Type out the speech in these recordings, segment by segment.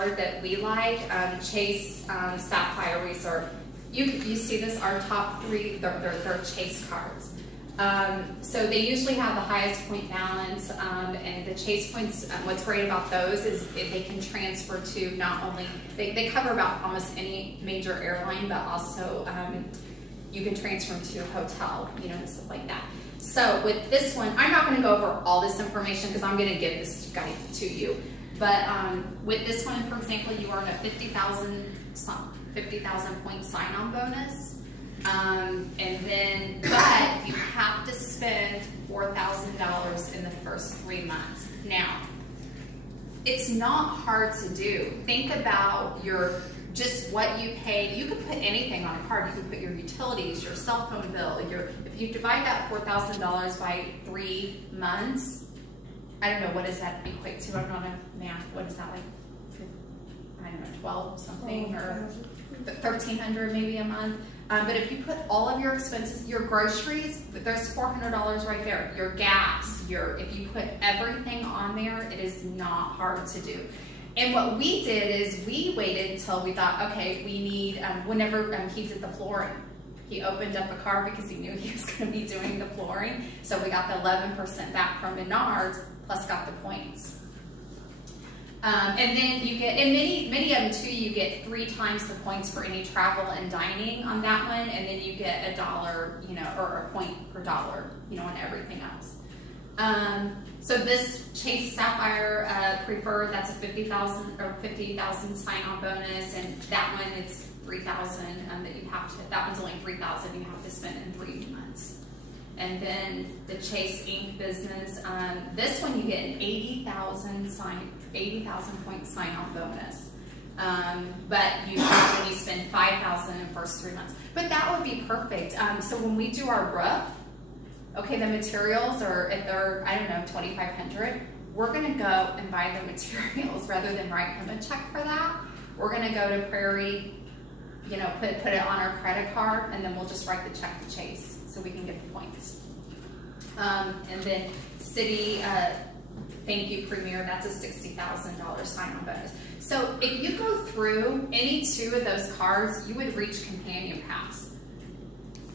card that we like, Chase Sapphire Reserve. You see this, our top three, they're Chase cards. So they usually have the highest point balance, and the Chase points, what's great about those is they can transfer to not only, they cover about almost any major airline, but also you can transfer them to a hotel, you know, and stuff like that. So with this one, I'm not gonna go over all this information because I'm gonna give this guide to you. But with this one, for example, you earn a 50,000 point sign-on bonus. And then, but you have to spend $4,000 in the first 3 months. Now, it's not hard to do. Think about just what you pay. You can put anything on a card. You can put your utilities, your cell phone bill, if you divide that $4,000 by 3 months, I don't know, what does that equate to? I'm not a math. What is that, like, I don't know, 12 something, or 1,300 maybe a month? But if you put all of your expenses, your groceries, there's $400 right there. Your gas, if you put everything on there, it is not hard to do. And what we did is we waited until we thought, okay, we need, whenever he did the flooring, he opened up a card because he knew he was going to be doing the flooring. So we got the 11% back from Menards, plus got the points. And then you get, and many of them too, you get 3 times the points for any travel and dining on that one, and then you get $1, you know, or a point per dollar, you know, on everything else. So this Chase Sapphire Preferred, that's a 50,000 sign-on bonus, and that one it's 3,000 that you have to. That one's only 3,000 you have to spend in 3 months. And then the Chase Inc. Business, this one you get an 80,000 point sign-on bonus. But you only spend 5,000 in the first 3 months. But that would be perfect. So when we do our roof, okay, the materials are, if they're, I don't know, $2,500, we're gonna go and buy the materials rather than write him a check for that. We're gonna go to Prairie, you know, put it on our credit card, and then we'll just write the check to Chase so we can get the points. And then City Thank You Premier, that's a $60,000 sign-on bonus. So if you go through any 2 of those cards, you would reach Companion Pass.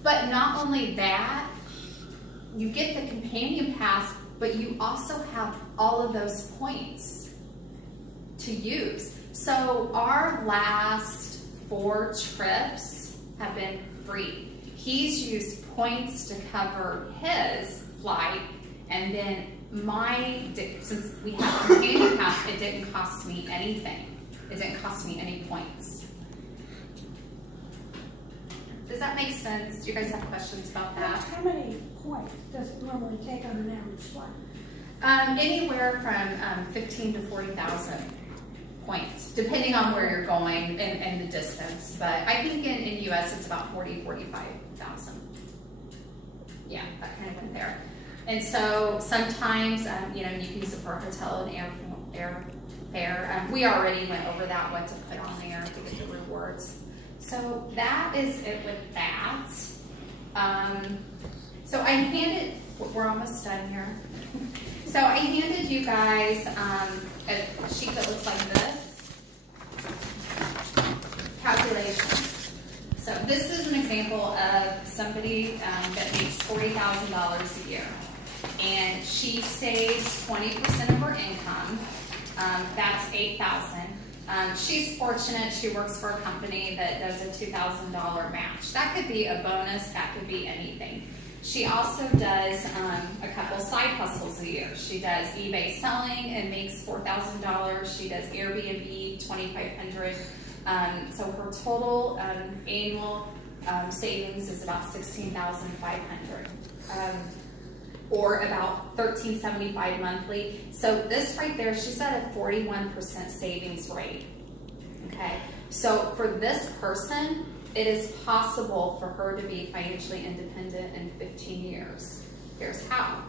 But not only that, you get the Companion Pass, but you also have all of those points to use. So our last 4 trips have been free. He's used points to cover his flight, and then since we have Companion Pass, it didn't cost me anything. It didn't cost me any points. Does that make sense? Do you guys have questions about that? How many points does it normally take on an average flight? Anywhere from 15 to 40,000 points, depending on where you're going and the distance. But I think in US it's about 45,000. Yeah, that kind of went there. And so sometimes, you know, you can use it for a hotel and airfare. We already went over that, what to put on there to get the rewards. So that is it with that. So I handed, we're almost done here. So I handed you guys a sheet that looks like this. Calculations. So this is an example of somebody that makes $40,000 a year. And she saves 20% of her income. That's $8,000. She's fortunate. She works for a company that does a $2,000 match. That could be a bonus. That could be anything. She also does a couple side hustles a year. She does eBay selling and makes $4,000. She does Airbnb, $2,500. So her total annual savings is about $16,500. Or about $1,375 monthly. So this right there, she's at a 41% savings rate. Okay, so for this person, it is possible for her to be financially independent in 15 years. Here's how.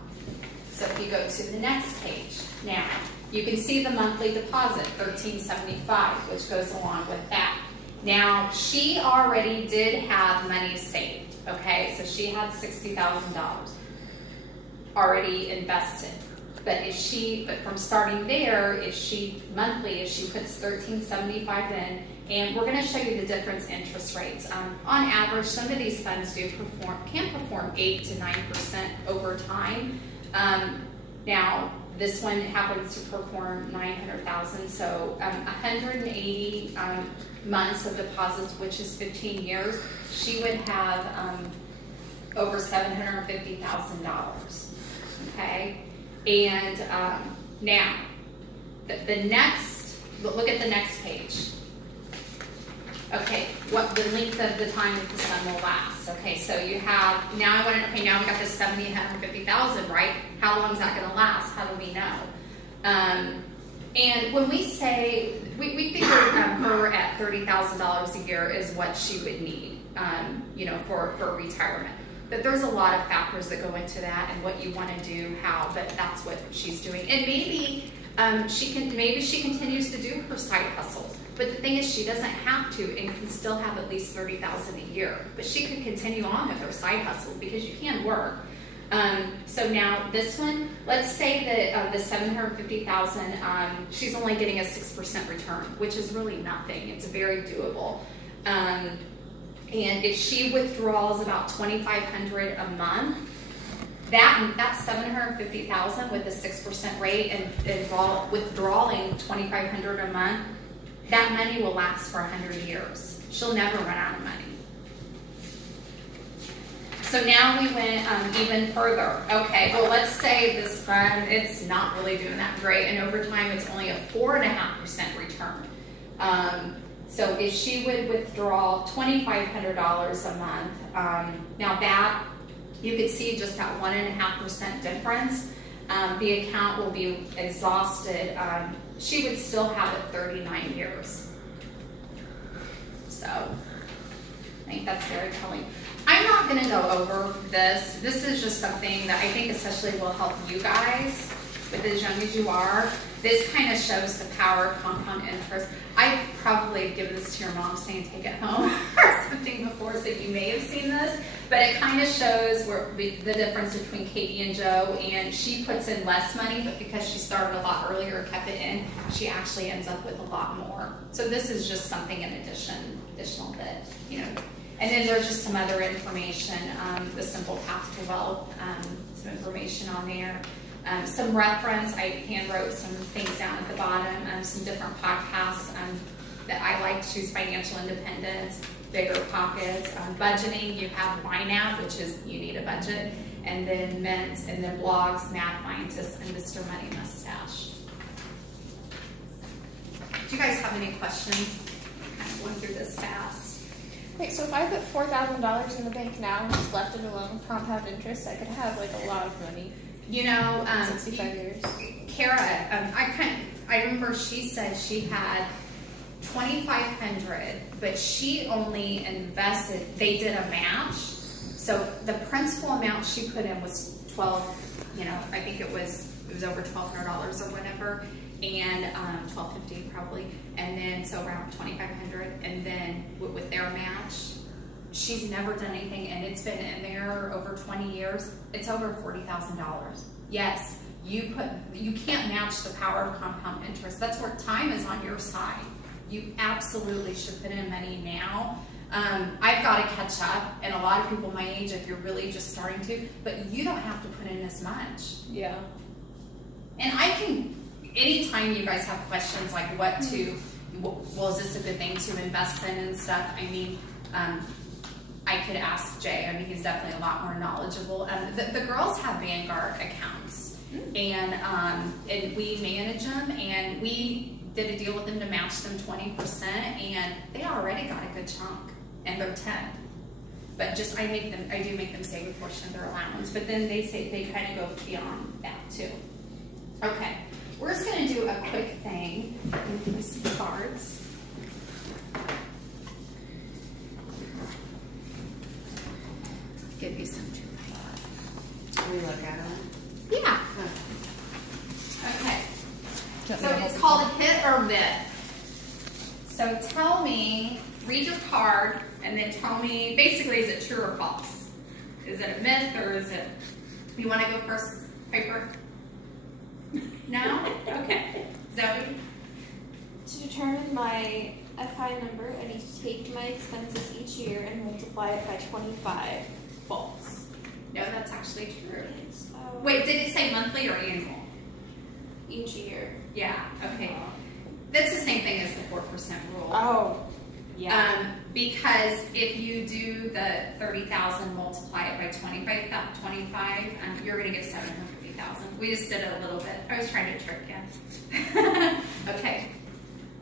So if you go to the next page, now you can see the monthly deposit, $1,375, which goes along with that. Now she already did have money saved. Okay, so she had $60,000. Already invested. But from starting there, if she puts $13.75 in, and we're going to show you the difference interest rates. On average, some of these funds can perform 8 to 9% over time. Now, this one happens to perform $900,000, so 180 months of deposits, which is 15 years. She would have over $750,000. Okay, and now look at the next page. Okay, what the length of the time that the sun will last. Okay, so you have, now we got this 150,000, right? How long is that going to last? How do we know? And when we say, we figured her at $30,000 a year is what she would need, for retirement. But there's a lot of factors that go into that and what you want to do, how, but that's what she's doing. And maybe she continues to do her side hustles. But the thing is, she doesn't have to and can still have at least $30,000 a year. But she could continue on with her side hustle because you can work. So now this one, let's say that the $750,000, she's only getting a 6% return, which is really nothing. It's very doable. And if she withdraws about $2,500 a month, that $750,000 with a 6% rate and withdrawing $2,500 a month, that money will last for 100 years. She'll never run out of money. So now we went even further. Okay, well, let's say this fund, it's not really doing that great, and over time it's only a 4.5% return. So if she would withdraw $2,500 a month, now that, you could see just that 1.5% difference. The account will be exhausted. She would still have it 39 years. So I think that's very telling. I'm not going to go over this. This is just something that I think especially will help you guys with as young as you are. This kind of shows the power of compound interest. I probably have given this to your mom saying take it home or something before, so you may have seen this, but it kind of shows the difference between Katie and Joe, and she puts in less money, but because she started a lot earlier, kept it in, she actually ends up with a lot more. So this is just something in additional that, and then there's just some other information, the simple path to wealth, some information on there. Some reference, I hand wrote some things down at the bottom, some different podcasts that I like to choose: Financial Independence, Bigger Pockets, budgeting. You have YNAB, which is you need a budget, and then Mint, and then blogs, Mad Scientist, and Mr. Money Mustache. Do you guys have any questions? Kind of going through this fast. Wait, so if I put $4,000 in the bank now and just left it alone with compound interest, I could have like a lot of money. 65 years. Kara, I remember she said she had $2,500, but she only invested, they did a match. So the principal amount she put in was I think it was over $1,200 or whatever, and $1,250 probably, and then so around $2,500, and then with their match, she's never done anything, and it's been in there over 20 years. It's over $40,000. Yes, you can't match the power of compound interest. That's where time is on your side. You absolutely should put in money now. I've got to catch up, and a lot of people my age, if you're really just starting to, but you don't have to put in as much. Yeah. And I can, anytime you guys have questions like well, is this a good thing to invest in and stuff? I mean, I could ask Jay. I mean, he's definitely a lot more knowledgeable. The girls have Vanguard accounts, and we manage them, and we did a deal with them to match them 20%, and they already got a good chunk, and they're 10. But just I do make them save a portion of their allowance, but then they kind of go beyond that too. Okay, we're just going to do a quick thing with some cards. Give you some too. Can we look at them? Yeah. Okay. So it's called a hit or myth. So tell me, read your card, and then tell me, basically, is it true or false? Is it a myth or is it, you want to go first, Piper? No? Okay. Zoe? To determine my FI number, I need to take my expenses each year and multiply it by 25. False. No, that's actually true. So Wait, did it say monthly or annual? each year. Yeah, okay. That's the same thing as the 4% rule. Oh, yeah. Because if you do the 30,000, multiply it by 25, you're going to get 750,000. We just did it a little bit. I was trying to trick you. Okay.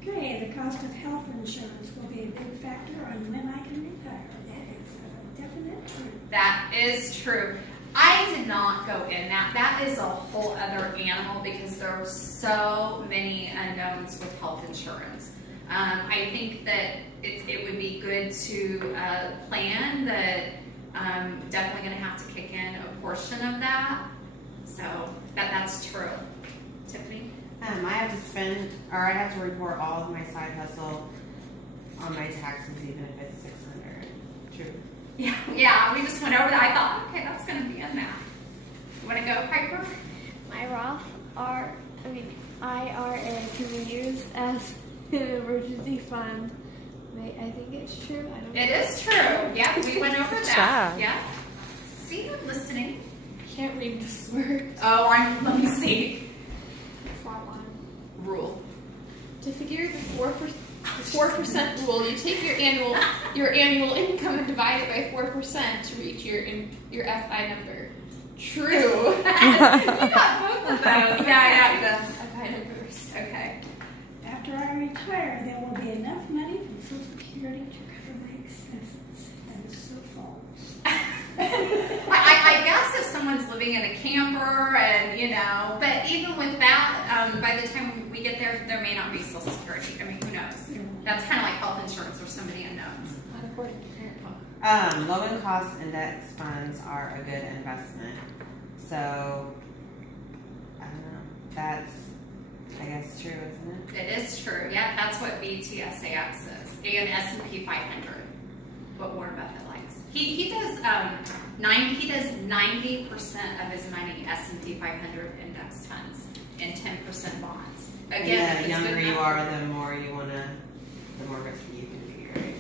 Okay, the cost of health insurance will be a big factor on when I can retire. That is a definite truth. That is true. I did not go in that. That is a whole other animal because there are so many unknowns with health insurance. I think that it would be good to plan that definitely going to have to kick in a portion of that. So that's true. Tiffany? I have to spend, or I have to report all of my side hustle on my taxes, even if it's $600. True. Yeah, we just went over that. I thought, okay, that's going to be in that. You want to go, Piper? My IRA can be used as an emergency fund. Wait, I think it's true. I don't know. It is true. Yeah, we went over that. Yeah. See, I'm listening. Can't read this word. Oh, let me see. Flat line. Rule. To figure the 4% rule, you take your annual income and divide it by 4% to reach your FI number. True. You got both of those. Yeah, I got them. FI numbers. Okay. After I retire, there will be enough money from Social Security to cover my expenses. That is so false. I guess if someone's living in a camper and, but even with that, by the time we get there, there may not be Social Security. I mean, who knows? That's kind of like health insurance or so many unknowns. Not according to parent talk. Low cost index funds are a good investment. So, I don't know. That's, I guess, true, isn't it? It is true. Yeah, that's what BTSAX is. And S&P 500. What Warren Buffett likes. He does 90% of his money S&P 500 index funds and 10% bonds. Again, the younger you are, the more risky you can be, right?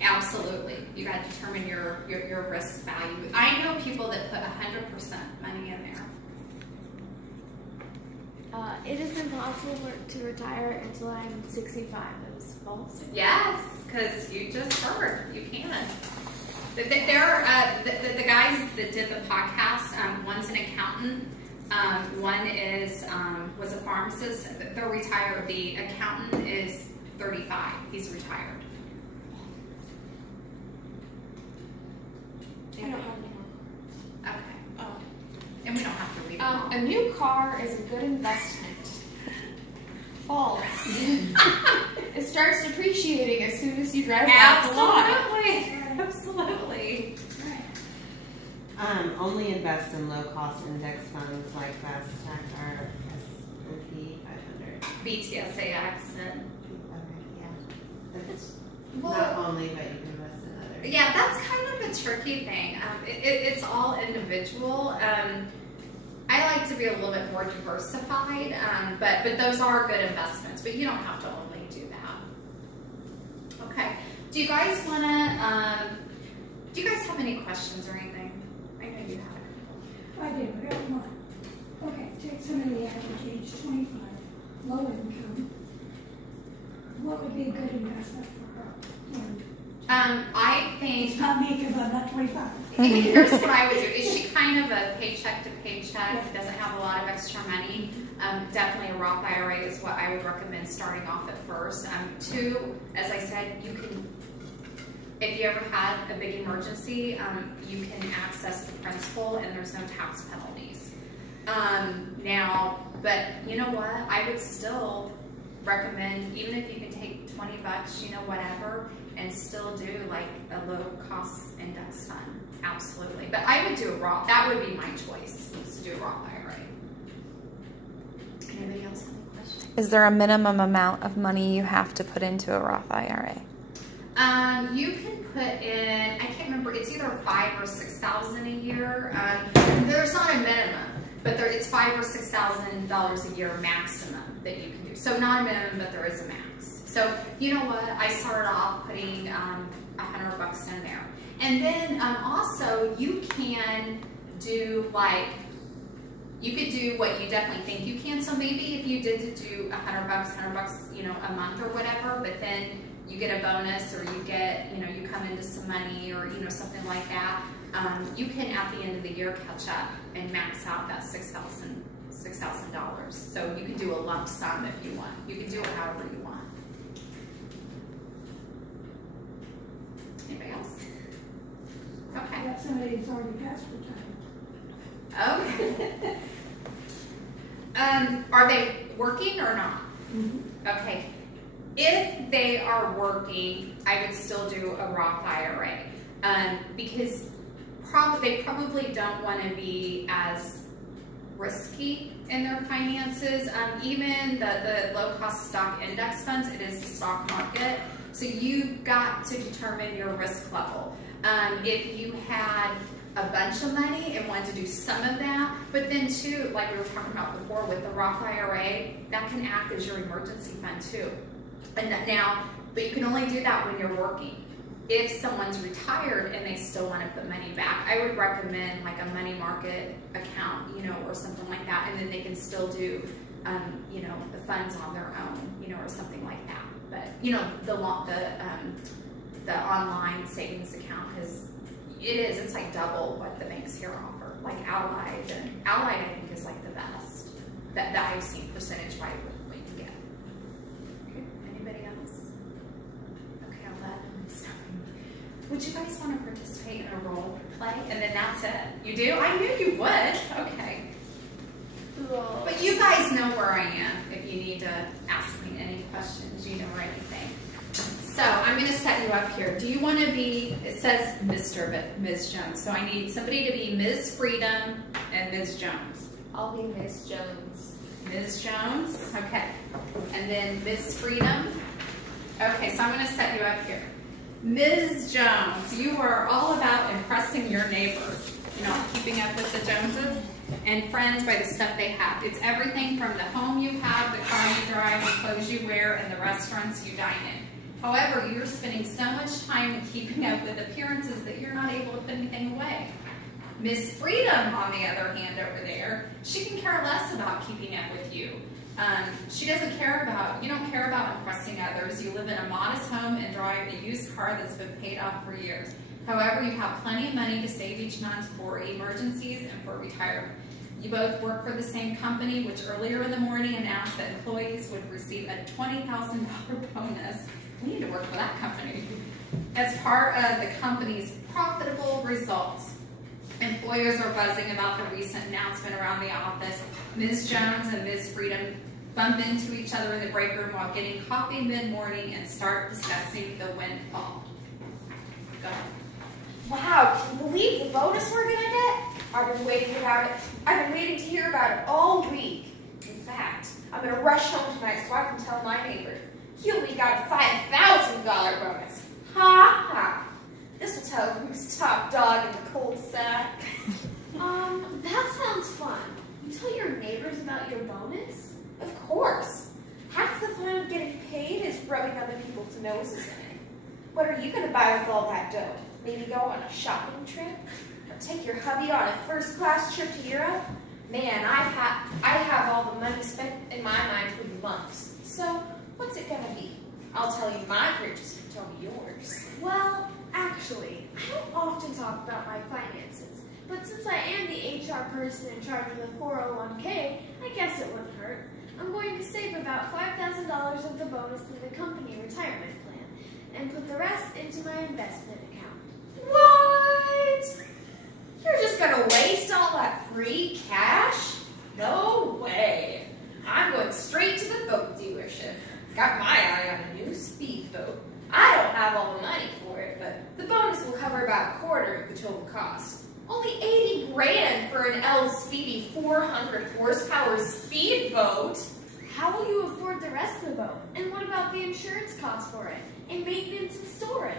Absolutely. You got to determine your risk value. I know people that put 100% money in there. It is impossible to retire until I'm 65. That was false. Yes, because you just heard you can. There are the guys that did the podcast. One's an accountant. One was a pharmacist. They're retired. The accountant is 35. He's retired. I don't have any more. Okay. Oh. And we don't have to read them all. A new car is a good investment. False. It starts depreciating as soon as you drive it off the lot. Absolutely. Only invest in low cost index funds like fast tech or S&P 500. BTSAX and That's not only, but you can invest in others. yeah, that's kind of a tricky thing. It's all individual. I like to be a little bit more diversified, but those are good investments. But you don't have to only do that. Okay. Do you guys want to? Do you guys have any questions or anything? I know you have. I do. I got one. Okay, take somebody average age 25, low income. What would be a good investment for her? I think. It's not me because I'm not 25. Here's what I would do. Is she kind of a paycheck to paycheck? Doesn't have a lot of extra money? Definitely a Roth IRA is what I would recommend starting off at first. Two, as I said, you can. If you ever had a big emergency, you can access the principal and there's no tax penalties. Now, but you know what? I would still recommend, even if you can take 20 bucks, whatever, and still do like a low cost index fund. Absolutely. But I would do a Roth. That would be my choice, is to do a Roth IRA. Anybody else have any questions? Is there a minimum amount of money you have to put into a Roth IRA? You can put in, I can't remember, it's either $5,000 or $6,000 a year. There's not a minimum, but it's $5,000 or $6,000 a year maximum that you can do. So not a minimum, but there is a max. So you know what? I started off putting $100 in there, and then also you can do like. You could do what you definitely think you can. So maybe if you did to do $100, you know, a month or whatever, but then you get a bonus or you get, you know, you come into some money or, you know, something like that, you can at the end of the year catch up and max out that $6,000. So you can do a lump sum if you want. You can do it however you want. Anybody else? Okay. That's somebody who's already past retirement. Okay. Are they working or not? Mm-hmm. Okay. If they are working, I would still do a Roth IRA because they probably don't want to be as risky in their finances. Even the low-cost stock index funds, it is the stock market. So you've got to determine your risk level. If you had a bunch of money and wanted to do some of that, but then too, like we were talking about before with the Roth IRA, that can act as your emergency fund too. And now, but you can only do that when you're working. If someone's retired and they still want to put money back, I would recommend like a money market account, you know, or something like that, and then they can still do, you know, the funds on their own, you know, or something like that. But you know, the online savings account, because it's like double what the banks here offer. Like Allied I think is like the best that I've seen percentage-wise what you get. Okay. Anybody else? Okay, I'll let them start. Would you guys want to participate in a role play? And then that's it. You do? I knew you would. Okay. Cool. But you guys know where I am if you need to ask me any questions, you know, or anything. So I'm going to set you up here. Do you want to be, it says Mr. but Ms. Jones, so I need somebody to be Ms. Freedom and Ms. Jones. I'll be Miss Jones. Ms. Jones, okay. And then Ms. Freedom. Okay, so I'm going to set you up here. Ms. Jones, you are all about impressing your neighbors, you know, keeping up with the Joneses and friends by the stuff they have. It's everything from the home you have, the car you drive, the clothes you wear, and the restaurants you dine in. However, you're spending so much time keeping up with appearances that you're not able to put anything away. Miss Freedom, on the other hand, over there, she can care less about keeping up with you. She doesn't care about, you don't care about impressing others. You live in a modest home and drive a used car that's been paid off for years. However, you have plenty of money to save each month for emergencies and for retirement. You both work for the same company, which earlier in the morning announced that employees would receive a $20,000 bonus. We need to work for that company. As part of the company's profitable results, employers are buzzing about the recent announcement around the office. Ms. Jones and Ms. Freedom bump into each other in the break room while getting coffee mid-morning and start discussing the windfall. Go ahead. Wow, can you believe the bonus we're gonna get? I've been waiting to hear about it all week. In fact, I'm gonna rush home tonight so I can tell my neighbor. He only got a $5,000 bonus. Ha ha. This will tell who's top dog in the cul-de-sac. That sounds fun. You tell your neighbors about your bonus? Of course. Half the fun of getting paid is rubbing other people's noses in it. What are you gonna buy with all that dough? Maybe go on a shopping trip? Or take your hubby on a first-class trip to Europe? Man, I have all the money spent in my mind for months. So, what's it gonna be? I'll tell you my purchase, you tell me yours. Well, actually, I don't often talk about my finances, but since I am the HR person in charge of the 401k, I guess it wouldn't hurt. I'm going to save about $5,000 of the bonus in the company retirement plan and put the rest into my investment account. What? You're just gonna waste all that free cash? No way. I'm going straight to the boat dealership. Got my eye on a new speedboat. I don't have all the money for it, but the bonus will cover about a quarter of the total cost. Only 80 grand for an L Speedy 400 horsepower speedboat. How will you afford the rest of the boat? And what about the insurance costs for it? And maintenance and storage?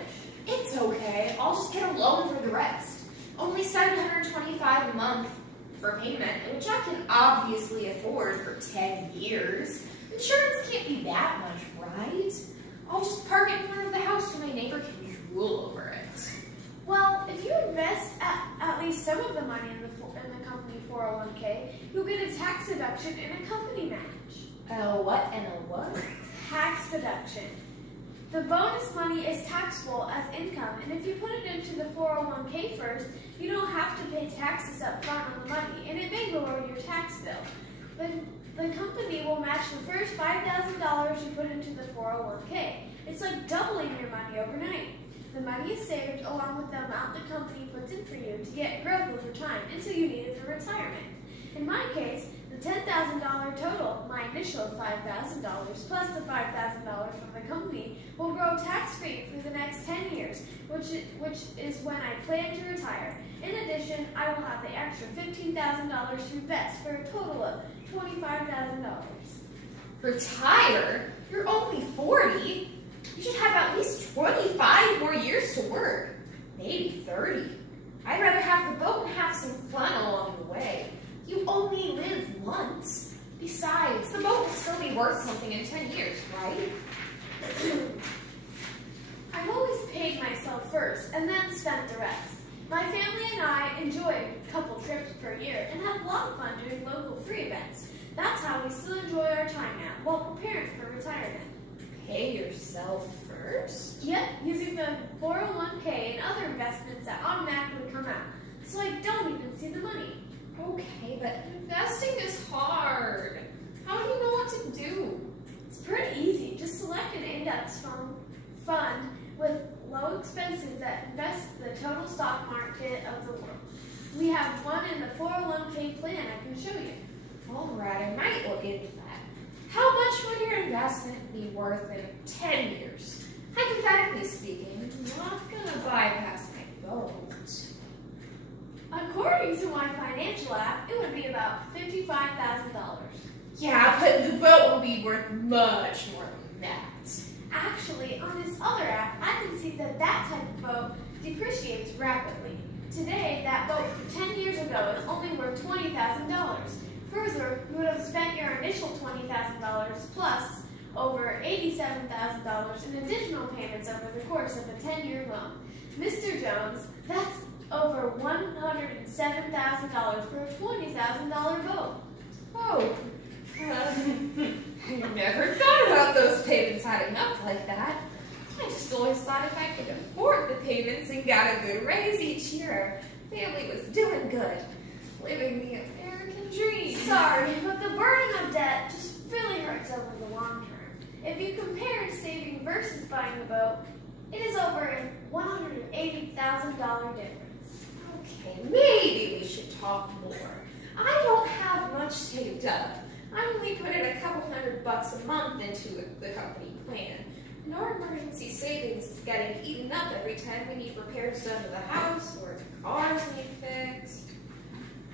It's okay. I'll just get a loan for the rest. Only $725 a month. for payment, which I can obviously afford for 10 years. Insurance can't be that much, right? I'll just park it in front of the house so my neighbor can drool over it. Well, if you invest at least some of the money in the company 401k, you'll get a tax deduction and a company match. What and a what? Tax deduction. The bonus money is taxable as income, and if you put it into the 401k first, you don't have to pay taxes up front on the money, and it may lower your tax bill. The company will match the first $5,000 you put into the 401k. It's like doubling your money overnight. The money is saved along with the amount the company puts in for you to get growth over time until you need it for retirement. In my case, the $10,000 total, my initial $5,000 plus the $5,000 from the company, will grow tax-free for the next 10 years, which is when I plan to retire. In addition, I will have the extra $15,000 to invest for a total of $25,000. Retire? You're only 40. You should have at least 25 more years to work. Maybe 30. I'd rather have the boat and have some fun along the way. You only live once. Besides, the boat will still be worth something in 10 years, right? I've always paid myself first and then spent the rest. My family and I enjoy a couple trips per year and have a lot of fun doing local free events. That's how we still enjoy our time now while preparing for retirement. Pay yourself first? Yep, using the 401k and other investments that automatically come out, so I don't even see the money. Okay, but investing is hard. How do you know what to do? It's pretty easy. Just select an index fund with low expenses that invest the total stock market of the world. We have one in the 401k plan I can show you. All right, I might look into that. How much would your investment be worth in 10 years? Hypothetically speaking, I'm not going to bypass my boat. According to my financial app, it would be about $55,000. Yeah, but the boat will be worth much more than that. Actually, on this other app, I can see that that type of boat depreciates rapidly. Today, that boat from 10 years ago is only worth $20,000. Further, you would have spent your initial $20,000 plus over $87,000 in additional payments over the course of a 10-year loan. Mr. Jones, that's over $107,000 for a $20,000 boat. Oh, I never thought about those payments adding up like that. I just always thought if I could afford the payments and got a good raise each year, family was doing good, living the American dream. Sorry, but the burden of debt just really hurts over the long term. If you compare saving versus buying the boat, it is over a $180,000 difference. Okay, maybe we should talk more. I don't have much saved up. I only put in a couple $100 a month into the company plan. And our emergency savings is getting eaten up every time we need repairs done to the house or the cars need fixed.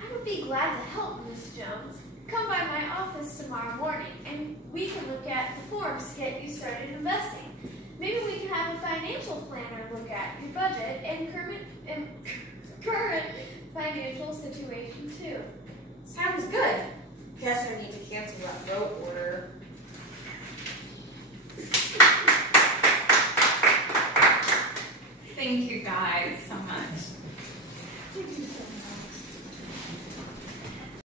I would be glad to help, Miss Jones. Come by my office tomorrow morning and we can look at the forms to get you started investing. Maybe we can have a financial planner look at your budget and current financial situation too. Sounds good.